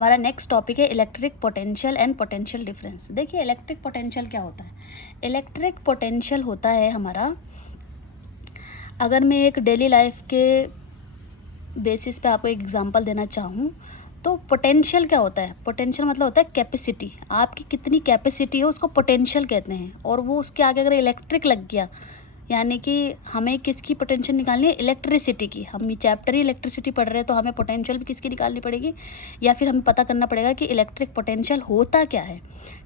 हमारा next topic है electric potential and potential difference. देखिए इलेक्ट्रिक पोटेंशियल क्या होता है। इलेक्ट्रिक पोटेंशियल होता है हमारा, अगर मैं एक डेली लाइफ के बेसिस पे आपको एक एग्जांपल देना चाहूँ तो पोटेंशियल क्या होता है। पोटेंशियल मतलब होता है कैपेसिटी, आपकी कितनी कैपेसिटी है उसको पोटेंशियल कहते हैं। और वो उसके आगे अगर इलेक्ट्रिक लग गया, यानी कि हमें किसकी पोटेंशियल निकालनी है, इलेक्ट्रिसिटी की। हम ये चैप्टर ही इलेक्ट्रिसिटी पढ़ रहे हैं तो हमें पोटेंशियल भी किसकी निकालनी पड़ेगी, या फिर हमें पता करना पड़ेगा कि इलेक्ट्रिक पोटेंशियल होता क्या है।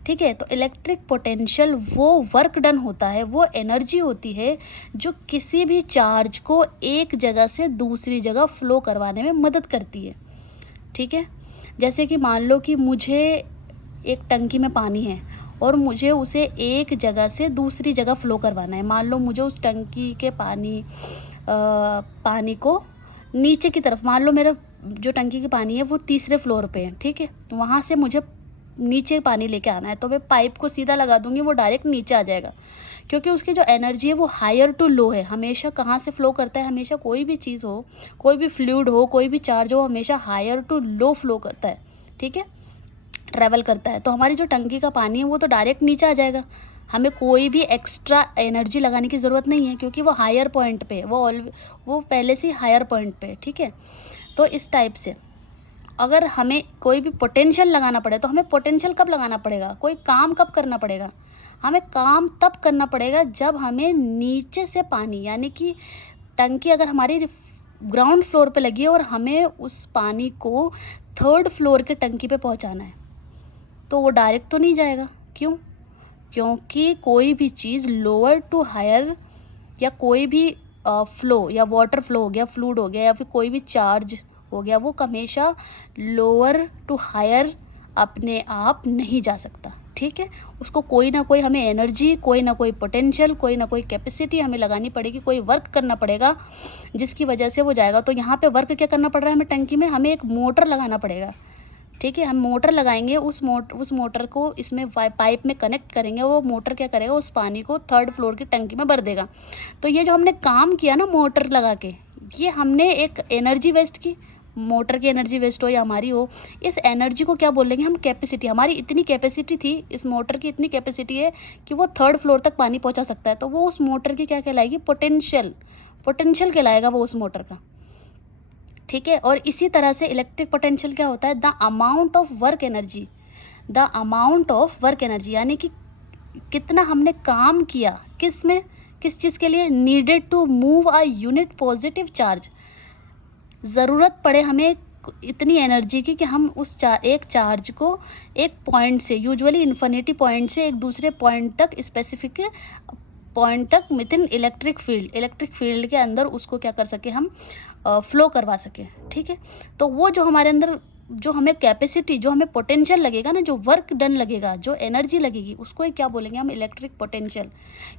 ठीक है, तो इलेक्ट्रिक पोटेंशियल वो वर्क डन होता है, वो एनर्जी होती है जो किसी भी चार्ज को एक जगह से दूसरी जगह फ्लो करवाने में मदद करती है। ठीक है, जैसे कि मान लो कि मुझे एक टंकी में पानी है और मुझे उसे एक जगह से दूसरी जगह फ़्लो करवाना है। मान लो मुझे उस टंकी के पानी को नीचे की तरफ, मान लो मेरा जो टंकी की पानी है वो तीसरे फ्लोर पे है। ठीक है, वहाँ से मुझे नीचे पानी लेके आना है, तो मैं पाइप को सीधा लगा दूँगी, वो डायरेक्ट नीचे आ जाएगा, क्योंकि उसकी जो एनर्जी है वो हायर टू लो है। हमेशा कहाँ से फ़्लो करता है, हमेशा कोई भी चीज़ हो, कोई भी फ्लूइड हो, कोई भी चार्ज हो, हमेशा हायर टू लो फ्लो करता है। ठीक है, ट्रैवल करता है। तो हमारी जो टंकी का पानी है वो तो डायरेक्ट नीचे आ जाएगा, हमें कोई भी एक्स्ट्रा एनर्जी लगाने की ज़रूरत नहीं है, क्योंकि वो हायर पॉइंट पे है, वो पहले से हायर पॉइंट पे है। ठीक है, तो इस टाइप से अगर हमें कोई भी पोटेंशियल लगाना पड़े तो हमें पोटेंशियल कब लगाना पड़ेगा, कोई काम कब करना पड़ेगा, हमें काम तब करना पड़ेगा जब हमें नीचे से पानी, यानी कि टंकी अगर हमारी ग्राउंड फ्लोर पे लगी है और हमें उस पानी को थर्ड फ्लोर के टंकी पे पहुंचाना है, तो वो डायरेक्ट तो नहीं जाएगा। क्यों? क्योंकि कोई भी चीज़ लोअर टू हायर, या कोई भी फ्लो, या वाटर फ्लो हो गया, फ्लूइड हो गया, या फिर कोई भी चार्ज हो गया, वो हमेशा लोअर टू हायर अपने आप नहीं जा सकता। ठीक है, उसको कोई ना कोई हमें एनर्जी, कोई ना कोई पोटेंशियल, कोई ना कोई कैपेसिटी हमें लगानी पड़ेगी, कोई वर्क करना पड़ेगा जिसकी वजह से वो जाएगा। तो यहाँ पे वर्क क्या करना पड़ रहा है हमें, टंकी में हमें एक मोटर लगाना पड़ेगा। ठीक है, हम मोटर लगाएंगे, उस मोटर को इसमें पाइप में कनेक्ट करेंगे, वो मोटर क्या करेगा, उस पानी को थर्ड फ्लोर की टंकी में भर देगा। तो ये जो हमने काम किया ना मोटर लगा के, ये हमने एक एनर्जी वेस्ट की, मोटर की एनर्जी वेस्ट हो या हमारी हो, इस एनर्जी को क्या बोलेंगे हम, कैपेसिटी। हमारी इतनी कैपेसिटी थी, इस मोटर की इतनी कैपेसिटी है कि वो थर्ड फ्लोर तक पानी पहुंचा सकता है, तो वो उस मोटर की क्या कहलाएगी, पोटेंशियल। पोटेंशियल कहलाएगा वो उस मोटर का। ठीक है, और इसी तरह से इलेक्ट्रिक पोटेंशियल क्या होता है, the amount of work energy. The amount of work energy यानी कि कितना हमने काम किया, किस में, किस चीज़ के लिए, needed to move a unit positive charge. ज़रूरत पड़े हमें इतनी एनर्जी की कि हम उस एक चार्ज को एक पॉइंट से, यूजुअली इन्फिनिटी पॉइंट से एक दूसरे पॉइंट तक, स्पेसिफिक पॉइंट तक विद इन इलेक्ट्रिक फील्ड के अंदर उसको क्या कर सके हम, फ्लो करवा सकें। ठीक है, तो वो जो हमारे अंदर, जो हमें कैपेसिटी, जो हमें पोटेंशियल लगेगा ना, जो वर्क डन लगेगा, जो एनर्जी लगेगी, उसको क्या बोलेंगे हम, इलेक्ट्रिक पोटेंशियल।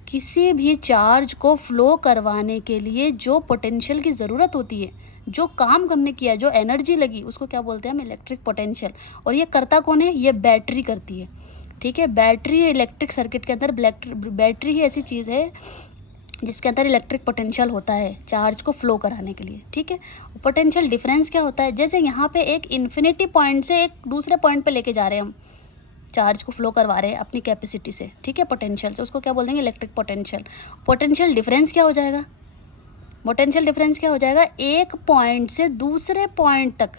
किसी भी चार्ज को फ्लो करवाने के लिए जो पोटेंशियल की ज़रूरत होती है, जो काम हमने किया, जो एनर्जी लगी, उसको क्या बोलते हैं हम, इलेक्ट्रिक पोटेंशियल। और ये करता कौन है, ये बैटरी करती है। ठीक है, बैटरी इलेक्ट्रिक सर्किट के अंदर, बैटरी ही ऐसी चीज़ है जिसके अंदर इलेक्ट्रिक पोटेंशियल होता है चार्ज को फ्लो कराने के लिए। ठीक है, पोटेंशियल डिफरेंस क्या होता है, जैसे यहाँ पे एक इन्फिनिटी पॉइंट से एक दूसरे पॉइंट पे लेके जा रहे हैं हम, चार्ज को फ्लो करवा रहे हैं अपनी कैपेसिटी से। ठीक है, पोटेंशियल से, उसको क्या बोल देंगे, इलेक्ट्रिक पोटेंशियल। पोटेंशियल डिफरेंस क्या हो जाएगा, पोटेंशियल डिफरेंस क्या हो जाएगा, एक पॉइंट से दूसरे पॉइंट तक।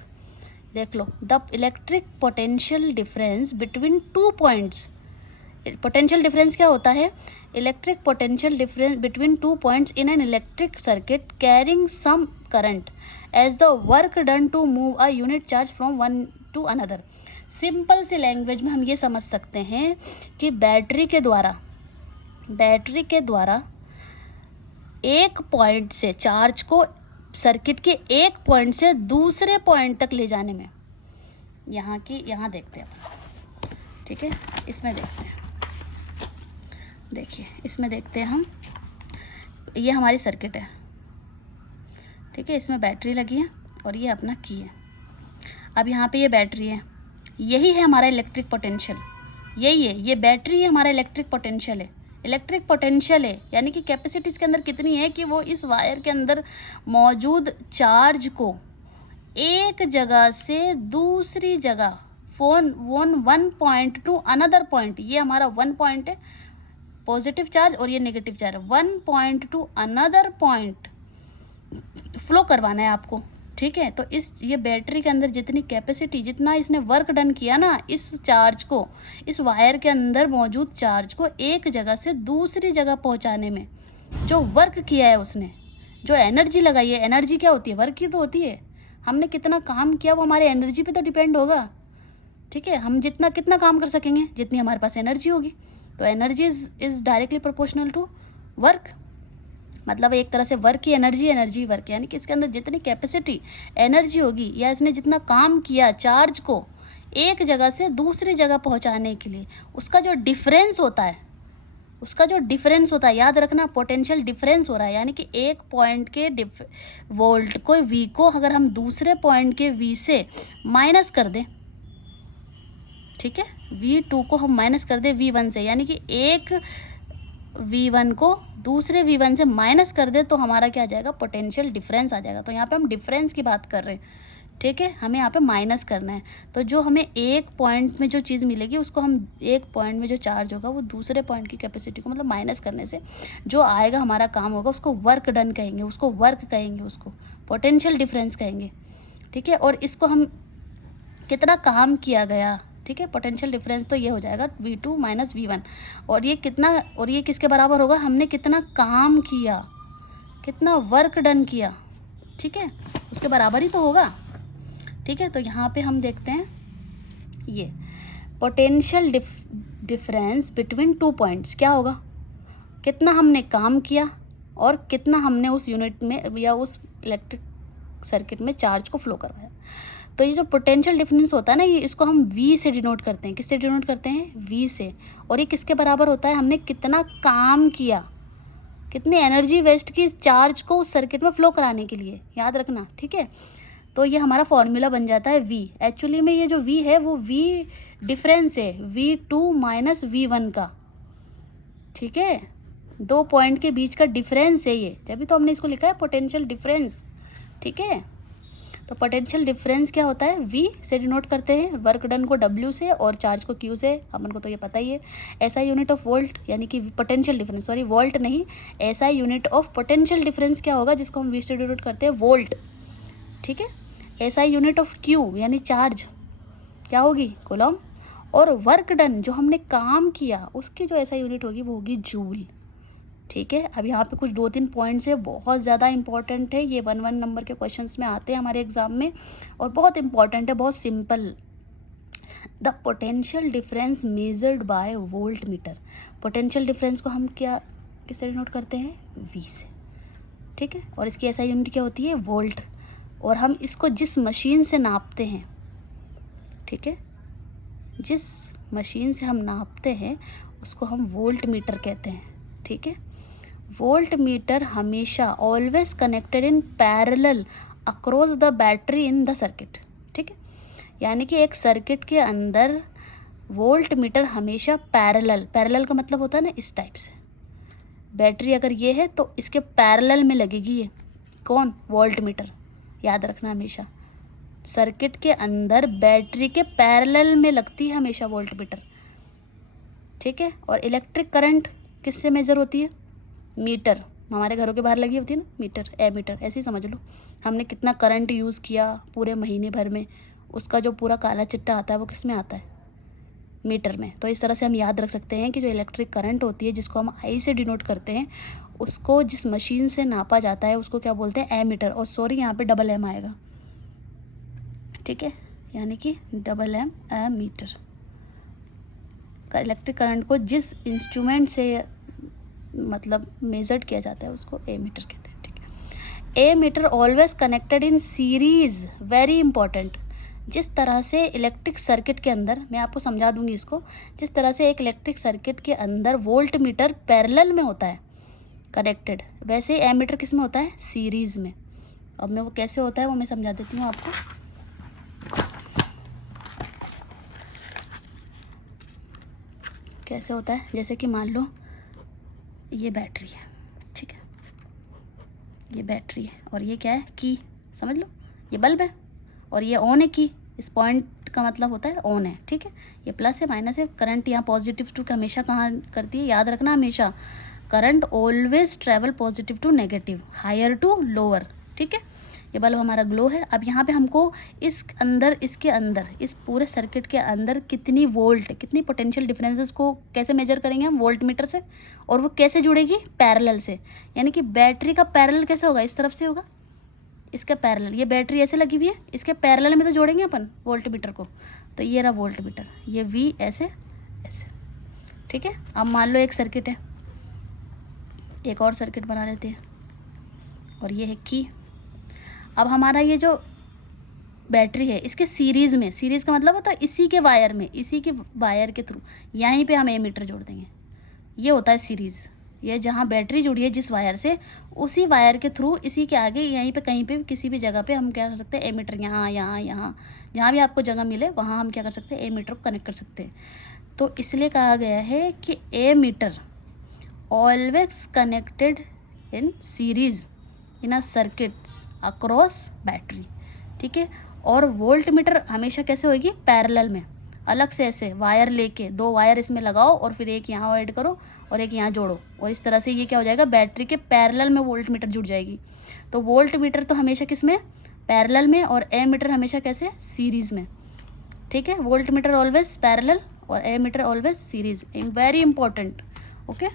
देख लो, the electric potential difference between two points. Potential difference क्या होता है, electric potential difference between two points in an electric circuit carrying some current as the work done to move a unit charge from one to another. Simple C language में हम ये समझ सकते हैं कि बैटरी के द्वारा एक पॉइंट से चार्ज को सर्किट के एक पॉइंट से दूसरे पॉइंट तक ले जाने में, यहाँ देखते हैं। ठीक है, इसमें देखते हैं, देखिए इसमें देखते हैं हम, ये हमारी सर्किट है। ठीक है, इसमें बैटरी लगी है और ये अपना की है। अब यहाँ पे ये बैटरी है, यही है हमारा इलेक्ट्रिक पोटेंशियल, यही है, ये बैटरी है हमारा इलेक्ट्रिक पोटेंशियल है। इलेक्ट्रिक पोटेंशियल है यानी कि कैपेसिटी इसके अंदर कितनी है कि वो इस वायर के अंदर मौजूद चार्ज को एक जगह से दूसरी जगह, one point two another point, ये हमारा वन पॉइंट है पॉजिटिव चार्ज और ये negative charge, one point two another point flow करवाना है आपको, ठीक है। तो ये बैटरी के अंदर जितनी कैपेसिटी, जितना इसने वर्क डन किया ना, इस चार्ज को, इस वायर के अंदर मौजूद चार्ज को एक जगह से दूसरी जगह पहुंचाने में जो वर्क किया है उसने, जो एनर्जी लगाई है, एनर्जी क्या होती है, वर्क ही तो होती है। हमने कितना काम किया वो हमारे एनर्जी पे तो डिपेंड होगा, ठीक है। हम कितना काम कर सकेंगे, जितनी हमारे पास एनर्जी होगी। तो energy is directly proportional to work, मतलब एक तरह से वर्क की एनर्जी वर्क, यानी कि इसके अंदर जितनी कैपेसिटी एनर्जी होगी या इसने जितना काम किया चार्ज को एक जगह से दूसरी जगह पहुंचाने के लिए, उसका जो डिफरेंस होता है, याद रखना पोटेंशियल डिफरेंस हो रहा है। यानी कि एक पॉइंट के वोल्ट को वी को अगर हम दूसरे पॉइंट के वी से माइनस कर दें, ठीक है, V2 को हम माइनस कर दें V1 से, यानी कि एक V1 को दूसरे V1 से माइनस कर दे तो हमारा क्या आ जाएगा, पोटेंशियल डिफरेंस आ जाएगा। तो यहाँ पे हम डिफरेंस की बात कर रहे हैं, ठीक है, हमें यहाँ पे माइनस करना है। तो जो हमें एक पॉइंट में जो चीज़ मिलेगी उसको हम, एक पॉइंट में जो चार्ज होगा वो दूसरे पॉइंट की कैपेसिटी को मतलब माइनस करने से जो आएगा हमारा काम होगा उसको वर्क डन कहेंगे, उसको पोटेंशियल डिफरेंस कहेंगे, ठीक है। और इसको हम कितना काम किया गया, ठीक है, पोटेंशियल डिफरेंस तो ये हो जाएगा V2 माइनस V1, और ये किसके बराबर होगा, हमने कितना काम किया, कितना वर्क डन किया, ठीक है, उसके बराबर ही तो होगा, ठीक है। तो यहाँ पे हम देखते हैं ये potential difference between two points क्या होगा, कितना हमने काम किया और कितना हमने उस यूनिट में या उस इलेक्ट्रिक सर्किट में चार्ज को फ्लो करवाया। तो ये जो पोटेंशियल डिफरेंस होता है ना, ये इसको हम V से डिनोट करते हैं। किससे डिनोट करते हैं, V से। और ये किसके बराबर होता है, हमने कितना काम किया, कितनी एनर्जी वेस्ट की चार्ज को उस सर्किट में फ्लो कराने के लिए, याद रखना, ठीक है। तो ये हमारा फॉर्मूला बन जाता है V। एक्चुअली में ये जो V है वो V डिफरेंस है V2 माइनस V1 का, ठीक है, दो पॉइंट के बीच का डिफरेंस है ये, जब भी तो हमने इसको लिखा है पोटेंशियल डिफरेंस, ठीक है। तो पोटेंशियल डिफरेंस क्या होता है, V से डिनोट करते हैं, वर्क डन को W से और चार्ज को Q से, अपन को तो ये पता ही है। SI यूनिट ऑफ वोल्ट, यानी कि पोटेंशियल डिफरेंस, सॉरी वोल्ट नहीं, SI unit of potential difference क्या होगा, जिसको हम V से डिनोट करते हैं वोल्ट, ठीक है। SI यूनिट ऑफ Q यानी चार्ज क्या होगी, कूलम। और वर्क डन, जो हमने काम किया उसकी जो SI यूनिट होगी वो होगी जूल, ठीक है। अब यहाँ पे कुछ 2-3 पॉइंट्स है, बहुत ज़्यादा इंपॉर्टेंट है, ये 1-1 नंबर के क्वेश्चंस में आते हैं हमारे एग्जाम में, और बहुत इंपॉर्टेंट है, बहुत simple. The potential difference measured by volt meter, potential difference को हम किससे डिनोट करते हैं, V से, ठीक है। और इसकी SI यूनिट क्या होती है, वोल्ट। और हम इसको जिस मशीन से नापते हैं, ठीक है, जिस मशीन से हम नापते हैं उसको हम वोल्ट मीटर कहते हैं, ठीक है। वोल्ट मीटर हमेशा always connected in parallel across the battery in the circuit, ठीक है। यानी कि एक सर्किट के अंदर वोल्ट मीटर हमेशा पैरेलल का मतलब होता है ना इस टाइप से, बैटरी अगर ये है तो इसके पैरेलल में लगेगी ये, कौन, वोल्ट मीटर, याद रखना हमेशा सर्किट के अंदर बैटरी के पैरेलल में लगती है हमेशा वोल्ट मीटर, ठीक है। और इलेक्ट्रिक करंट किससे मेज़र होती है, मीटर, हमारे घरों के बाहर लगी होती है ना मीटर, एमीटर, ऐसे ही समझ लो। हमने कितना करंट यूज़ किया पूरे महीने भर में, उसका जो पूरा काला चिट्टा आता है वो किस में आता है, मीटर में। तो इस तरह से हम याद रख सकते हैं कि जो इलेक्ट्रिक करंट होती है जिसको हम I से डिनोट करते हैं, उसको जिस मशीन से नापा जाता है उसको क्या बोलते हैं, एमीटर। और सॉरी यहाँ पे डबल M आएगा, ठीक है, यानी कि double M, ammeter. Electric current को जिस इंस्ट्रूमेंट से मतलब मेजर्ड किया जाता है उसको एमीटर कहते हैं, ठीक है। Ammeter always connected in series, very important. जिस तरह से इलेक्ट्रिक सर्किट के अंदर, मैं आपको समझा दूंगी इसको, जिस तरह से एक इलेक्ट्रिक सर्किट के अंदर वोल्ट मीटर पैरेलल में होता है कनेक्टेड, वैसे एमीटर किस में होता है, सीरीज़ में। अब मैं वो कैसे होता है वो मैं समझा देती हूँ आपको। कैसे होता है, जैसे कि मान लो ये बैटरी है, ठीक है, ये बैटरी है और ये क्या है, की, समझ लो ये बल्ब है, और ये ऑन है की, इस पॉइंट का मतलब होता है ऑन है, ठीक है। ये प्लस है माइनस है, करंट यहाँ पॉजिटिव टू हमेशा कहाँ करती है, याद रखना हमेशा, current always travel positive to negative, higher to lower, ठीक है। ये बल्ब हमारा ग्लो है। अब यहाँ पे हमको इस अंदर, इसके अंदर, इस पूरे सर्किट के अंदर कितनी वोल्ट, कितनी पोटेंशियल डिफरेंसेस को कैसे मेजर करेंगे हम, वोल्ट मीटर से। और वो कैसे जुड़ेगी, पैरेलल से, यानी कि बैटरी का पैरेलल कैसे होगा, इस तरफ से होगा, इसका पैरेलल, ये बैटरी ऐसे लगी हुई है, इसके पैरेलल में तो जोड़ेंगे अपन वोल्ट मीटर को। तो ये रहा वोल्ट मीटर, ये वी ऐसे ऐसे, ठीक है। अब मान लो एक सर्किट है, एक और सर्किट बना लेते हैं, और ये है की। अब हमारा ये जो बैटरी है इसके सीरीज़ में, सीरीज़ का मतलब होता है इसी के वायर में, इसी के वायर के थ्रू यहीं पे हम एमीटर जोड़ देंगे, ये होता है सीरीज़। ये जहाँ बैटरी जुड़ी है जिस वायर से, उसी वायर के थ्रू, इसी के आगे यहीं पे कहीं पे किसी भी जगह पे हम क्या कर सकते हैं, एमीटर, यहाँ यहाँ यहाँ जहाँ भी आपको जगह मिले वहाँ हम क्या कर सकते हैं, एमीटर को कनेक्ट कर सकते हैं। तो इसलिए कहा गया है कि ammeter always connected in series in a circuits across battery, ठीक है। और वोल्ट मीटर हमेशा कैसे होगी, पैरेलल में, अलग से ऐसे वायर लेके, दो वायर इसमें लगाओ और फिर एक यहाँ ऐड करो और एक यहाँ जोड़ो, और इस तरह से ये क्या हो जाएगा, बैटरी के पैरेलल में वोल्ट मीटर जुड़ जाएगी। तो वोल्ट मीटर तो हमेशा किस में, पैरेलल में, और ए मीटर हमेशा कैसे, सीरीज़ में, ठीक है। वोल्ट मीटर ऑलवेज पैरेलल और ammeter always series, very important, okay.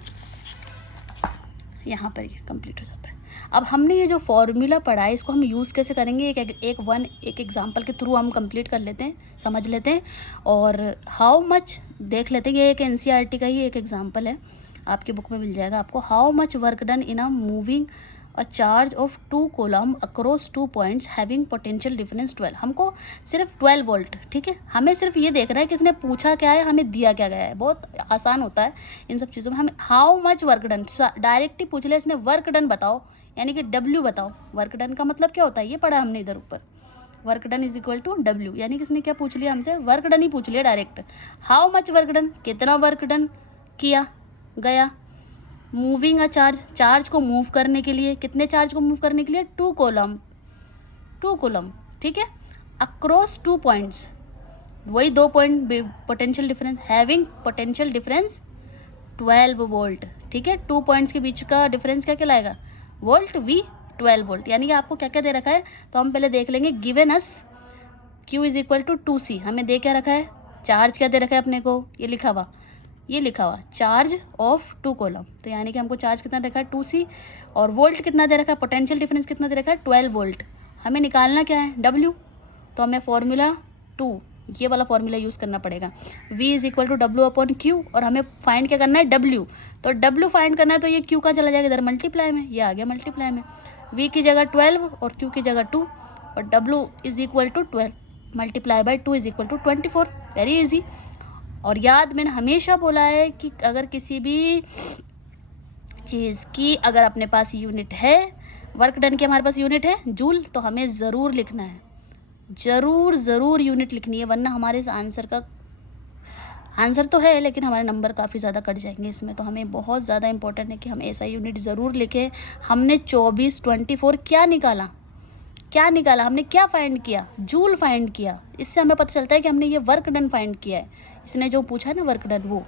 यहाँ पर ये कंप्लीट हो जाता है। अब हमने ये जो फॉर्मूला पढ़ा है इसको हम यूज़ कैसे करेंगे, एक एग्जांपल के थ्रू हम कंप्लीट कर लेते हैं, समझ लेते हैं, और हाउ मच देख लेते हैं। ये एक एनसीईआरटी का ही एक एग्जांपल है, आपकी बुक में मिल जाएगा आपको। How much work done in a moving a charge of 2 coulomb across 2 points having potential difference 12। हमको सिर्फ 12 वोल्ट, ठीक है। हमें सिर्फ ये देखना है कि इसने पूछा क्या है, हमें दिया क्या गया है, बहुत आसान होता है इन सब चीज़ों में। हमें how much work done direct ही पूछ लिया, इसने वर्क डन बताओ, यानी कि W बताओ। वर्क डन का मतलब क्या होता है, ये पढ़ा हमने इधर ऊपर, work done is equal to W, यानी कि इसने क्या पूछ लिया हमसे, वर्क डन ही पूछ लिया direct. How much work done, कितना वर्क डन किया गया। मूविंग अ चार्ज, चार्ज को मूव करने के लिए, कितने चार्ज को मूव करने के लिए, 2 कॉलम, 2 कॉलम, ठीक है, अक्रॉस 2 पॉइंट्स, वही 2 point, potential difference, having potential difference 12 volt, ठीक है। 2 पॉइंट्स के बीच का डिफरेंस क्या कहलाएगा, वोल्ट, V 12 वोल्ट। यानी कि आपको क्या क्या दे रखा है, तो हम पहले देख लेंगे। Given us Q is equal to 2C, हमें दे क्या रखा है, चार्ज क्या दे रखा है अपने को, ये लिखा हुआ चार्ज ऑफ 2 कॉलम। तो यानी कि हमको चार्ज कितना रखा है, 2C, और वोल्ट कितना दे रखा है, पोटेंशियल डिफरेंस कितना दे रखा है, 12 वोल्ट। हमें निकालना क्या है, W। तो हमें फॉर्मूला 2, ये वाला फॉर्मूला यूज़ करना पड़ेगा, V is equal to W upon Q, और हमें फाइंड क्या करना है, W। तो W फाइंड करना है, तो ये Q कहाँ चला जाएगा, इधर मल्टीप्लाई में, ये आ गया मल्टीप्लाई में, V की जगह 12 और Q की जगह 2, और W is equal to 12 multiply by 2 is equal to 24, very easy. और याद, मैंने हमेशा बोला है कि अगर किसी भी चीज़ की अगर अपने पास यूनिट है, वर्क डन की हमारे पास यूनिट है जूल, तो हमें ज़रूर लिखना है, ज़रूर यूनिट लिखनी है, वरना हमारे इस आंसर का आंसर तो है लेकिन हमारे नंबर काफ़ी ज़्यादा कट जाएंगे इसमें। तो हमें बहुत ज़्यादा इंपॉर्टेंट है कि हम ऐसा यूनिट ज़रूर लिखें। हमने 24 क्या निकाला, हमने क्या फाइंड किया, जूल फाइंड किया। इससे हमें पता चलता है कि हमने ये वर्क डन फाइंड किया है, इसने जो पूछा है ना वर्क डन, वो